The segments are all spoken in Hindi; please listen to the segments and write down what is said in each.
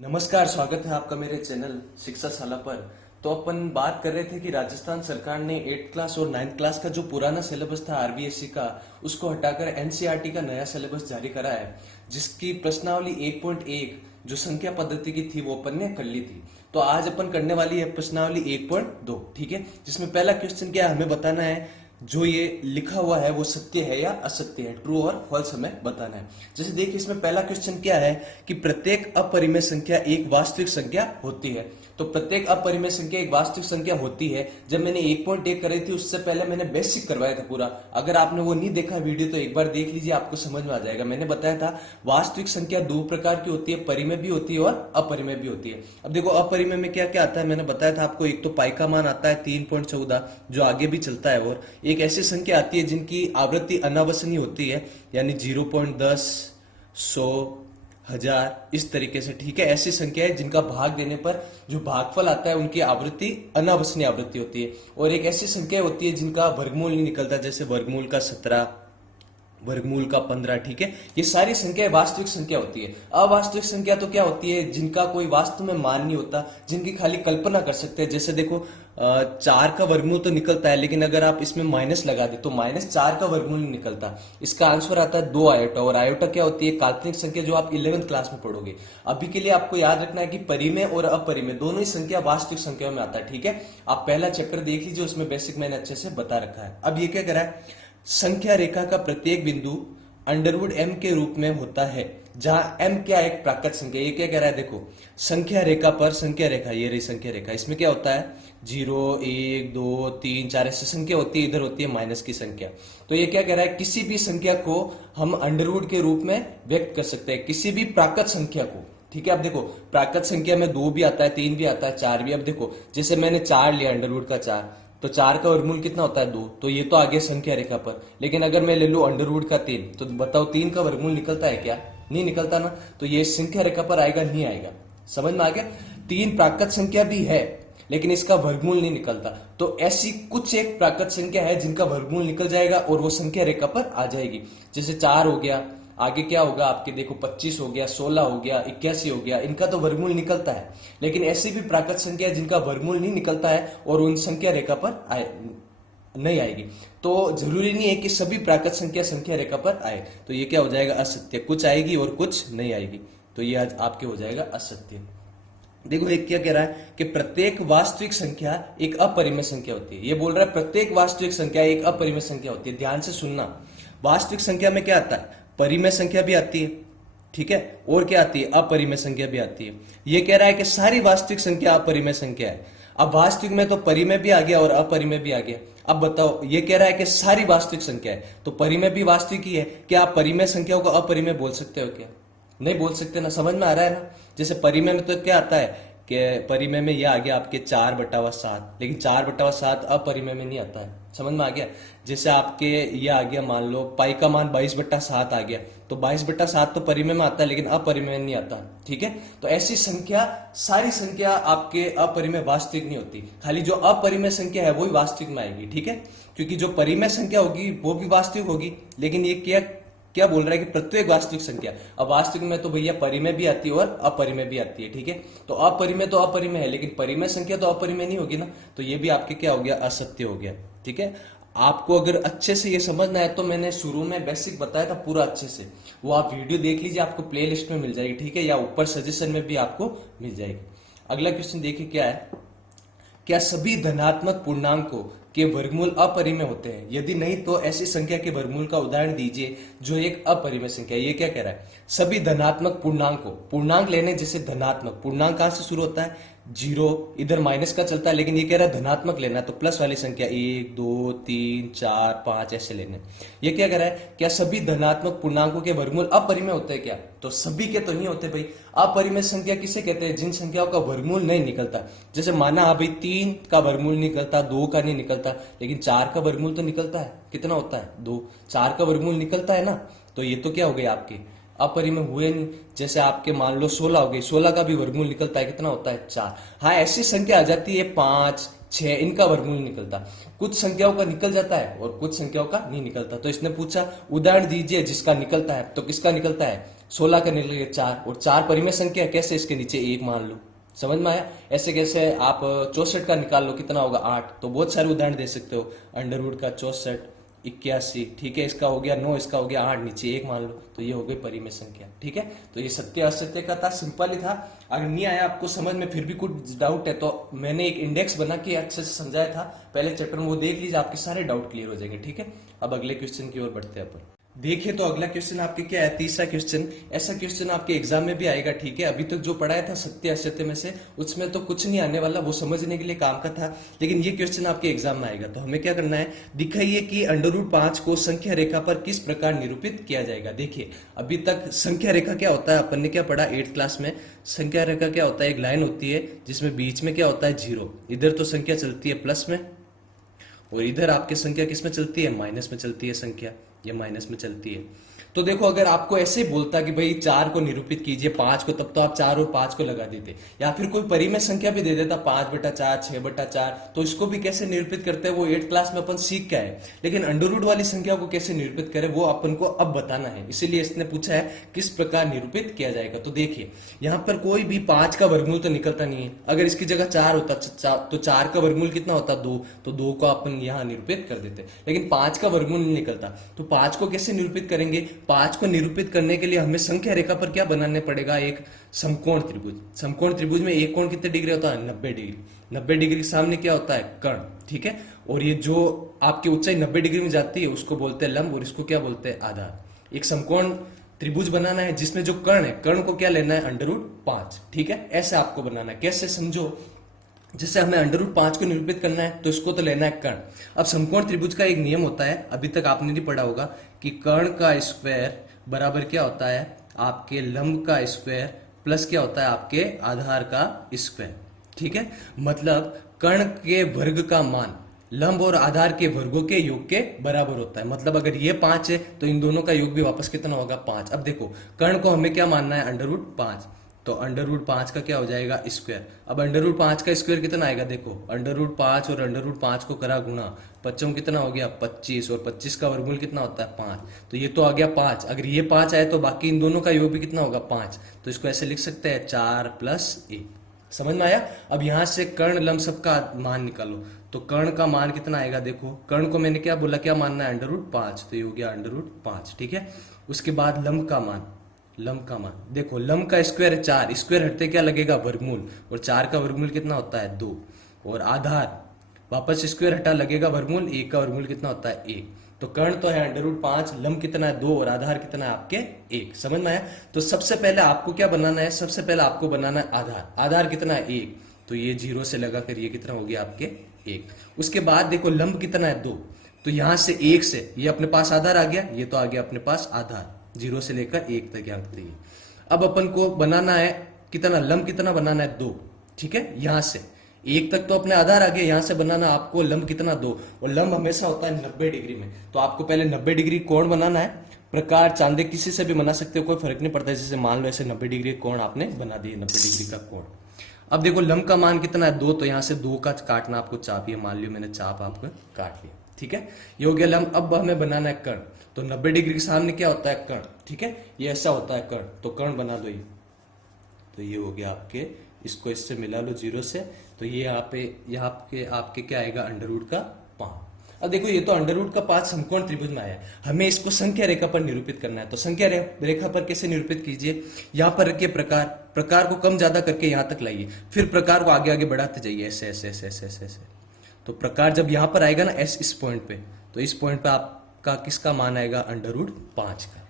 नमस्कार, स्वागत है आपका मेरे चैनल शिक्षा शाला पर। तो अपन बात कर रहे थे कि राजस्थान सरकार ने 8th क्लास और 9th क्लास का जो पुराना सिलेबस था आरबीएसई का, उसको हटाकर एनसीईआरटी का नया सिलेबस जारी करा है, जिसकी प्रश्नावली 1.1 जो संख्या पद्धति की थी वो अपन ने कर ली थी। तो आज अपन करने वाली है प्रश्नावली 1.2, ठीक है, जिसमें पहला क्वेश्चन क्या है, हमें बताना है जो ये लिखा हुआ है वो सत्य है या असत्य है, ट्रू और फॉल्स हमें बताना है। जैसे देखिए इसमें पहला क्वेश्चन क्या है कि प्रत्येक अपरिमेय संख्या एक वास्तविक संख्या होती है। तो प्रत्येक अपरिमेय संख्या एक वास्तविक संख्या होती है। जब मैंने 1.1 कराई थी उससे पहले मैंने बेसिक करवाया था पूरा। अगर आपने वो नहीं देखा वीडियो तो एक बार देख लीजिए, आपको समझ में आ जाएगा। मैंने बताया था वास्तविक संख्या दो प्रकार की होती है, परिमेय भी होती है और अपरिमेय भी होती है। अब देखो अपरिमेय में क्या क्या आता है, मैंने बताया था आपको। एक तो पाई का मान आता है 3.14 जो आगे भी चलता है, और एक ऐसी संख्या आती है जिनकी आवृत्ति अनावसनीय होती है, यानी 0.10, 100, 1000 इस तरीके से, ठीक है। ऐसी संख्या है जिनका भाग देने पर जो भागफल आता है उनकी आवृत्ति अनावसनीय आवृत्ति होती है। और एक ऐसी संख्या होती है जिनका वर्गमूल नहीं निकलता, जैसे वर्गमूल का 17, वर्गमूल का 15, ठीक है। ये सारी संख्याएं वास्तविक संख्या होती है। अवास्तविक संख्या तो क्या होती है, जिनका कोई वास्तव में मान नहीं होता, जिनकी खाली कल्पना कर सकते हैं। जैसे देखो 4 का वर्गमूल तो निकलता है, लेकिन अगर आप इसमें माइनस लगा दे तो -4 का वर्गमूल नहीं निकलता। इसका आंसर आता है 2 आयोटा। और आयोटा क्या होती है, काल्पनिक संख्या, जो आप 11th क्लास में पढ़ोगे। अभी के लिए आपको याद रखना है कि परिमेय और अपरिमेय दोनों ही संख्या वास्तविक संख्या में आता है, ठीक है। आप पहला चैप्टर देख लीजिए, उसमें बेसिक मैंने अच्छे से बता रखा है। अब ये क्या करा है, संख्या रेखा का प्रत्येक बिंदु अंडरवुड m के रूप में होता है, जहां m क्या एक प्राकृत संख्या। ये क्या कह रहा है, देखो संख्या रेखा पर, संख्या रेखा ये रही संख्या रेखा, इसमें क्या होता है 0, 1, 2, 3, 4 ऐसी संख्या होती है, इधर होती है माइनस की संख्या। तो ये क्या कह रहा है, किसी भी संख्या को हम अंडरवुड के रूप में व्यक्त कर सकते हैं, किसी भी प्राकृत संख्या को, ठीक है। अब देखो प्राकृत संख्या में 2 भी आता है, 3 भी आता है, 4 भी। अब देखो जैसे मैंने 4 लिया, अंडरवुड का 4, तो 4 का वर्गमूल कितना होता है 2, तो ये तो आ गया संख्या रेखा पर। लेकिन अगर मैं ले लूं अंडरवुड का 3, तो बताओ 3 का वर्गमूल निकलता है क्या, नहीं निकलता ना। तो ये संख्या रेखा पर आएगा, नहीं आएगा। समझ में आ गया। 3 प्राकृत संख्या भी है लेकिन इसका वर्गमूल नहीं निकलता। तो ऐसी कुछ एक प्राकृत संख्या है जिनका वर्गमूल निकल जाएगा और वो संख्या रेखा पर आ जाएगी। जैसे 4 हो गया, आगे क्या होगा आपके, देखो 25 हो गया, 16 हो गया, 81 हो गया, इनका तो वर्गमूल निकलता है। लेकिन ऐसी भी प्राकृत संख्या है जिनका वर्गमूल नहीं निकलता है और उन संख्या रेखा पर नहीं आएगी। तो जरूरी नहीं है कि सभी प्राकृत संख्या संख्या रेखा पर आए। तो ये क्या हो जाएगा, असत्य। कुछ आएगी और कुछ नहीं आएगी, तो ये आज आपके हो जाएगा असत्य। देखो एक क्या कह रहा है कि प्रत्येक वास्तविक संख्या एक अपरिमेय संख्या होती है। ये बोल रहा है प्रत्येक वास्तविक संख्या एक अपरिमेय संख्या होती है। ध्यान से सुनना, वास्तविक संख्या में क्या आता है, परिमेय संख्या भी आती है, ठीक है, और क्या आती है, अपरिमेय संख्या भी आती है। ये कह रहा है कि सारी वास्तविक संख्या अपरिमेय संख्या है। अब वास्तविक में तो परिमेय भी आ गया और अपरिमेय भी आ गया। अब बताओ, ये कह रहा है कि सारी वास्तविक संख्या है, तो परिमेय भी वास्तविक ही है। क्या आप परिमेय संख्याओं को अपरिमेय बोल सकते हो क्या, नहीं बोल सकते ना। समझ में आ रहा है ना। जैसे परिमेय में तो क्या आता है कि परिमेय में यह आ गया आपके 4/7, लेकिन 4/7 अपरिमेय में नहीं आता है। समझ में आ गया। जैसे आपके ये आ गया, मान लो पाई का मान 22/7 आ गया, तो 22/7 तो परिमेय में आता है लेकिन अपरिमेय में नहीं आता, ठीक है। तो ऐसी संख्या, सारी संख्या आपके अपरिमेय वास्तविक नहीं होती, खाली जो अपरिमेय संख्या है वही वास्तविक में आएगी, ठीक है। क्योंकि जो परिमेय संख्या होगी वो भी वास्तविक होगी, लेकिन ये क्या क्या बोल रहा है कि प्रत्येक वास्तविक संख्या। अब वास्तविक में तो भैया परिमेय भी आती है और अपरिमेय भी आती है, ठीक है। तो अपरिमेय है, लेकिन परिमेय संख्या तो अपरिमेय नहीं होगी ना। तो ये भी आपके क्या हो गया, असत्य हो गया, ठीक है। आपको अगर अच्छे से ये समझना है तो मैंने शुरू में बेसिक बताया था पूरा अच्छे से, वो आप वीडियो देख लीजिए, आपको प्ले लिस्ट में मिल जाएगी, ठीक है, या ऊपर सजेशन में भी आपको मिल जाएगी। अगला क्वेश्चन देखिए क्या है, क्या सभी धनात्मक पूर्णांकों के वर्गमूल अपरिमेय होते हैं, यदि नहीं तो ऐसी संख्या के वर्गमूल का उदाहरण दीजिए जो एक अपरिमेय संख्या है। ये क्या कह रहा है, सभी धनात्मक पूर्णांकों, पूर्णांक लेने, जैसे धनात्मक पूर्णांक कहां से शुरू होता है, 0, इधर माइनस का चलता है, लेकिन ये कह रहा है धनात्मक लेना है, तो प्लस वाली संख्या 1, 2, 3, 4, 5 ऐसे लेने। ये क्या कह रहा है, क्या सभी धनात्मक पूर्णांकों के वर्गमूल अपरिमेय होते हैं क्या, तो सभी के तो नहीं होते भाई। अपरिमेय संख्या किसे कहते हैं, जिन संख्याओं का वर्गमूल नहीं निकलता। जैसे माना हाँ भाई 3 का वर्गमूल निकलता, 2 का नहीं निकलता, लेकिन 4 का वर्गमूल तो निकलता है। कितना होता है, 2। 4 का वर्गमूल निकलता है ना, तो ये तो क्या हो गए आपके अपरिमेय हुए नहीं। जैसे आपके मान लो 16 हो गई, 16 का भी वर्गमूल निकलता है, कितना होता है, 4। हाँ ऐसी संख्या आ जाती है 5, 6 इनका वर्गमूल निकलता। कुछ संख्याओं का निकल जाता है और कुछ संख्याओं का नहीं निकलता। तो इसने पूछा उदाहरण दीजिए जिसका निकलता है, तो किसका निकलता है, 16 का निकल गया 4, और 4 परिमेय संख्या कैसे, इसके नीचे 1 मान लो। समझ में आया? ऐसे कैसे आप 64 का निकाल लो, कितना होगा 8। तो बहुत सारे उदाहरण दे सकते हो, अंडर रूट का 64, 81, ठीक है, इसका हो गया 9, इसका हो गया 8, नीचे 1 मान लो। तो ये हो गई परिमेय संख्या, ठीक है। तो ये सत्य असत्य का था, सिंपल ही था। अगर नहीं आया आपको समझ में, फिर भी कुछ डाउट है, तो मैंने एक इंडेक्स बना के अच्छे से समझाया था पहले चैप्टर में, वो देख लीजिए, आपके सारे डाउट क्लियर हो जाएंगे, ठीक है। अब अगले क्वेश्चन की ओर बढ़ते हैं अपन। देखिए तो अगला क्वेश्चन आपके क्या है, तीसरा क्वेश्चन। ऐसा क्वेश्चन आपके एग्जाम में भी आएगा, ठीक है। अभी तक जो पढ़ाया था सत्य असत्य में से, उसमें तो कुछ नहीं आने वाला, वो समझने के लिए काम का था, लेकिन ये क्वेश्चन आपके एग्जाम में आएगा। तो हमें क्या करना है, दिखाइए कि √5 को संख्या रेखा पर किस प्रकार निरूपित किया जाएगा। देखिए अभी तक संख्या रेखा क्या होता है, अपन ने क्या पढ़ा 8th क्लास में, संख्या रेखा क्या होता है, एक लाइन होती है जिसमें बीच में क्या होता है 0, इधर तो संख्या चलती है प्लस में, और इधर आपकी संख्या किस में चलती है, माइनस में चलती है संख्या, ये माइनस में चलती है। तो देखो अगर आपको ऐसे ही बोलता कि भाई 4 को निरूपित कीजिए 5 को, तब तो आप 4 और 5 को लगा देते, या फिर कोई परिमेय संख्या भी दे देता 5/4, 6/4, तो इसको भी कैसे निरूपित करते हैं वो 8th क्लास में अपन सीख के आए। लेकिन अंडर रूट वाली संख्या को कैसे निरूपित करें वो अपन को अब बताना है, इसीलिए इसने पूछा है किस प्रकार निरूपित किया जाएगा। तो देखिए यहाँ पर कोई भी 5 का वर्गमूल तो निकलता नहीं है, अगर इसकी जगह 4 होता तो 4 का वर्गमूल कितना होता, 2, तो 2 को अपन यहाँ निरूपित कर देते, लेकिन 5 का वर्गमूल नहीं निकलता। तो 5 को कैसे निरूपित करेंगे, 5 को निरूपित करने के लिए हमें संख्या रेखा पर क्या बनाने पड़ेगा, एक समकोण त्रिभुज। समकोण त्रिभुज में एक कोण कितने डिग्री होता है, 90 डिग्री। 90 डिग्री के सामने क्या होता है, कर्ण, ठीक है। और ये जो आपकी ऊंचाई 90 डिग्री में जाती है उसको बोलते हैं लंब, और इसको क्या बोलते हैं, आधार। एक समकोण त्रिभुज बनाना है जिसमें जो कर्ण है, कर्ण को क्या लेना है, √5, ठीक है। ऐसे आपको बनाना है, कैसे समझो, जैसे हमें √5 को निरूपित करना है तो इसको तो लेना है कर्ण। अब समकोण त्रिभुज का एक नियम होता है, अभी तक आपने नहीं पढ़ा होगा, कि कर्ण का स्क्वायर बराबर क्या होता है, आपके लंब का स्क्वायर प्लस क्या होता है, आपके आधार का स्क्वायर, ठीक है। मतलब कर्ण के वर्ग का मान लंब और आधार के वर्गों के योग के बराबर होता है। मतलब अगर ये 5 है तो इन दोनों का योग भी वापस कितना होगा, 5। अब देखो कर्ण को हमें क्या मानना है, √5, तो √5 का क्या हो जाएगा, स्क्वायर। अब √5 का स्क्वायर कितना आएगा, देखो √5 और √5 को करा गुणा, 5 कितना हो गया 25, और 25 का वर्गमूल कितना होता है 5, तो ये तो आ गया 5। अगर ये 5 आए तो बाकी इन दोनों का योग भी कितना होगा, 5। तो इसको ऐसे लिख सकते हैं 4 + 1। समझ में आया? अब यहां से कर्ण लंब सबका मान निकालो, तो कर्ण का मान कितना आएगा, देखो कर्ण को मैंने क्या बोला, क्या मानना है, √5, तो ये हो गया √5, ठीक है। उसके बाद लंब का मान, लंब का मान देखो, लंब का स्क्वायर है 4, स्क्वायर हटते क्या लगेगा, वर्गमूल, और 4 का वर्गमूल कितना होता है 2, और आधार वापस स्क्वायर हटा लगेगा वर्गमूल, 1 का वर्गमूल कितना होता है 1। तो कर्ण तो है √5, लंब कितना है 2, और आधार कितना है आपके 1। समझ में आया? तो सबसे पहले आपको क्या बनाना है, सबसे पहले आपको बनाना है आधार। आधार कितना है 1, तो ये 0 से लगा कर ये कितना हो गया आपके 1। उसके बाद देखो लंब कितना है 2, तो यहां से 1 से ये अपने पास आधार आ गया, ये तो आ गया अपने पास आधार, 0 से लेकर 1 तक अंक दिए। अब अपन को बनाना है कितना, लंब कितना बनाना है 2, ठीक है। यहां से 1 तक तो अपने आधार आ गया, यहां से बनाना आपको लंब कितना 2, और लंब हमेशा होता है 90 डिग्री में, तो आपको पहले 90 डिग्री कोण बनाना है। प्रकार चांदे किसी से भी बना सकते हो, कोई फर्क नहीं पड़ता। जैसे मान लो ऐसे 90 डिग्री कोण आपने बना दिए, 90 डिग्री का कोण। अब देखो लंब का मान कितना है 2, तो यहां से 2 का काटना आपको चाप, ये मान लियो मैंने चाप आपको काट लिया, ठीक है। ये हो गया लंब। अब हमें बनाना है कर्ण, तो 90 डिग्री के सामने क्या होता है, कर्ण, ठीक है। ये ऐसा होता है कर्ण, तो कर्ण बना दो ये, तो ये हो गया आपके, इसको इससे मिला लो 0 से, तो ये यहाँ पे आपके क्या आएगा, √ का 5। अब देखो ये तो √ का 5 समकोण त्रिभुज में आया, हमें इसको संख्या रेखा पर निरूपित करना है। तो संख्या रेखा पर कैसे निरूपित कीजिए, यहाँ पर रखिए प्रकार, प्रकार को कम ज्यादा करके यहाँ तक लाइए, फिर प्रकार को आगे आगे बढ़ाते जाइए, ऐसे ऐसे ऐसे ऐसे ऐसे ऐसे। तो प्रकार जब यहाँ पर आएगा ना इस पॉइंट पे, तो इस पॉइंट पे आपका किसका मान आएगा, √5 का।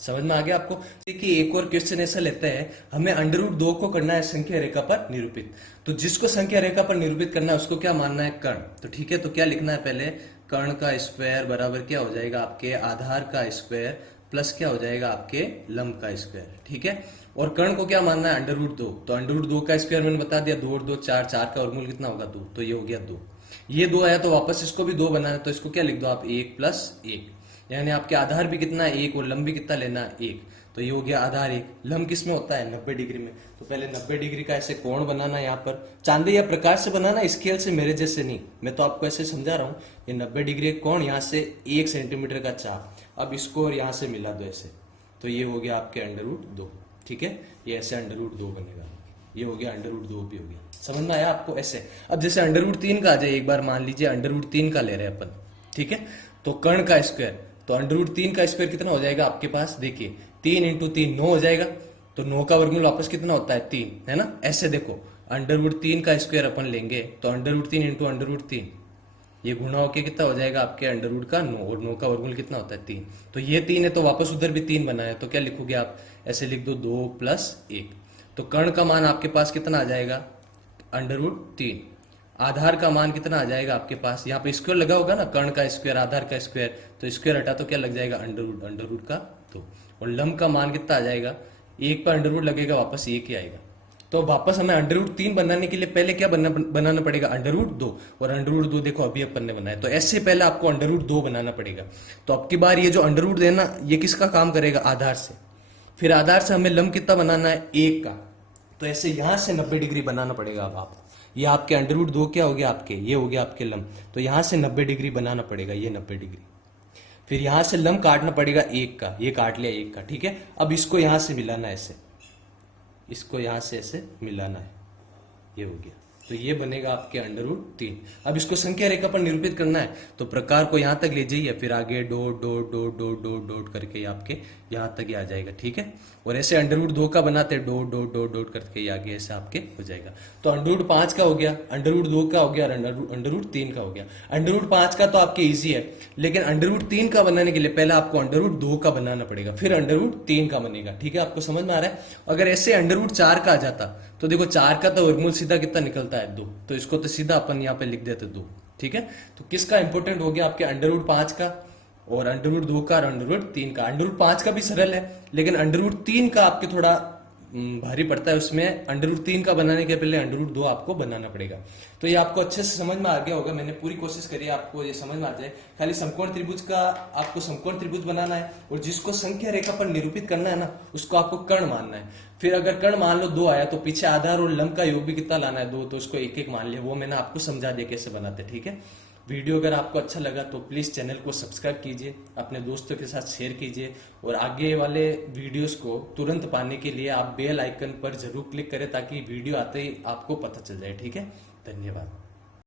समझ में आ गया आपको? देखिए एक और क्वेश्चन ऐसा लेता है, हमें √2 को करना है संख्या रेखा पर निरूपित। तो जिसको संख्या रेखा पर निरूपित करना है उसको क्या मानना है, कर्ण। तो ठीक है, तो क्या लिखना है पहले, कर्ण का स्क्वायर बराबर क्या हो जाएगा आपके आधार का स्क्वायर प्लस क्या हो जाएगा आपके लंब का स्क्वायर, ठीक है। और कर्ण को क्या मानना है, √2, तो √2 का स्क्वायर मैंने बता दिया 2 और 2 4, 4 का वर्गमूल कितना होगा 2, तो ये हो गया 2। ये 2 आया तो वापस इसको भी 2 बनाना, तो इसको क्या लिख दो आप 1 + 1, यानी आपके आधार भी कितना है 1 और लंब भी कितना लेना है 1। तो ये हो गया आधार एक। लंब किस में होता है? 90 डिग्री में। तो पहले 90 डिग्री का ऐसे कोण बनाना, यहाँ पर चांदी या प्रकाश से बनाना, स्केल से मेरे जैसे नहीं, मैं तो आपको ऐसे समझा रहा हूँ। ये 90 डिग्री कोण, यहाँ से 1 सेंटीमीटर का चाप, अब इसको और यहाँ से मिला दो ऐसे, तो ये हो गया आपके √2। ठीक है, ये ऐसे √2 बनेगा। ये हो गया √2 भी हो गया। समझ में आया आपको? ऐसे अब जैसे √3 का आ जाए, एक बार मान लीजिए √3 का ले रहे हैं अपन। ठीक है, तो कर्ण का स्क्वायर, तो √3 का स्क्वायर कितना हो जाएगा आपके पास? देखिए 3 × 3 9 हो जाएगा, तो 9 का वर्गमूल वापस कितना होता है? 3, है ना? ऐसे देखो √3 का स्क्वायर अपन लेंगे तो √3 × √3, ये गुणा होके कितना हो जाएगा आपके √ का 9, और 9 का वर्गमूल कितना होता है? 3। तो ये 3 है तो वापस उधर भी 3 बना है, तो क्या लिखोगे आप? ऐसे लिख दो 2 + 1। तो कर्ण का मान आपके पास कितना आ जाएगा? √3। आधार का मान कितना आ जाएगा आपके पास? यहाँ पे स्क्वायर लगा होगा ना, कर्ण का स्क्वायर आधार का स्क्वायर, तो स्क्वायर हटा तो क्या लग जाएगा? √√ का 2। और लंब का मान कितना आ जाएगा? 1 पर √ लगेगा, वापस 1 ही आएगा। तो वापस हमें √3 बनाने के लिए पहले क्या बनाना पड़ेगा? √2। और √2 देखो अभी अपन ने बनाया, तो ऐसे पहले आपको √2 बनाना पड़ेगा। तो अब की बार ये जो √2 देना, ये किसका काम करेगा? आधार से। फिर आधार से हमें लंब कितना बनाना है? 1 का। तो ऐसे यहां से 90 डिग्री बनाना पड़ेगा। अब आप ये आपके √2 क्या हो गया आपके? ये हो गया आपके लंब। तो यहां से 90 डिग्री बनाना पड़ेगा, ये 90 डिग्री। फिर यहां से लंब काटना पड़ेगा 1 का, ये काट लिया 1 का। ठीक है, अब इसको यहां से मिलाना है ऐसे, इसको यहां से ऐसे मिलाना है, ये हो गया। तो ये बनेगा आपके √3। अब इसको संख्या रेखा पर निरूपित करना है, तो प्रकार को यहां तक ले जाइए, फिर आगे dot dot dot dot dot dot करके ये आपके यहां तक ही आ जाएगा। ठीक है, और ऐसे √2 का बनाते हैं, डॉट डॉट डॉट डॉट करके ये आगे ऐसे आपके हो जाएगा। तो √5 का हो गया, √2 का हो गया, √3 का हो गया। √5 का तो आपके ईजी है, लेकिन √3 का बनाने के लिए पहले आपको √2 का बनाना पड़ेगा, फिर √3 का बनेगा। ठीक है, आपको समझ में आ रहा है? अगर ऐसे √4 का आ जाता, तो देखो 4 का तो वर्गमूल सीधा कितना निकलता है? 2। तो इसको तो सीधा अपन यहाँ पे लिख देते 2। ठीक है, तो किसका इंपॉर्टेंट हो गया आपके? √5 का, और √2 का, और √3 का। √5 का भी सरल है, लेकिन √3 का आपके थोड़ा भारी पड़ता है। उसमें √3 का बनाने के पहले √2 आपको बनाना पड़ेगा। तो ये आपको अच्छे से समझ में आ गया होगा। मैंने पूरी कोशिश करी है आपको ये समझ में आ जाए। खाली समकोण त्रिभुज का आपको समकोण त्रिभुज बनाना है, और जिसको संख्या रेखा पर निरूपित करना है ना, उसको आपको कर्ण मानना है। फिर अगर कर्ण मान लो 2 आया, तो पीछे आधार और लंब का योग भी कितना लाना है? 2। तो उसको 1 मान लिया, वो मैंने आपको समझा दिया कैसे बनाते। ठीक है, वीडियो अगर आपको अच्छा लगा तो प्लीज़ चैनल को सब्सक्राइब कीजिए, अपने दोस्तों के साथ शेयर कीजिए, और आगे वाले वीडियोस को तुरंत पाने के लिए आप बेल आइकन पर जरूर क्लिक करें, ताकि वीडियो आते ही आपको पता चल जाए। ठीक है, धन्यवाद।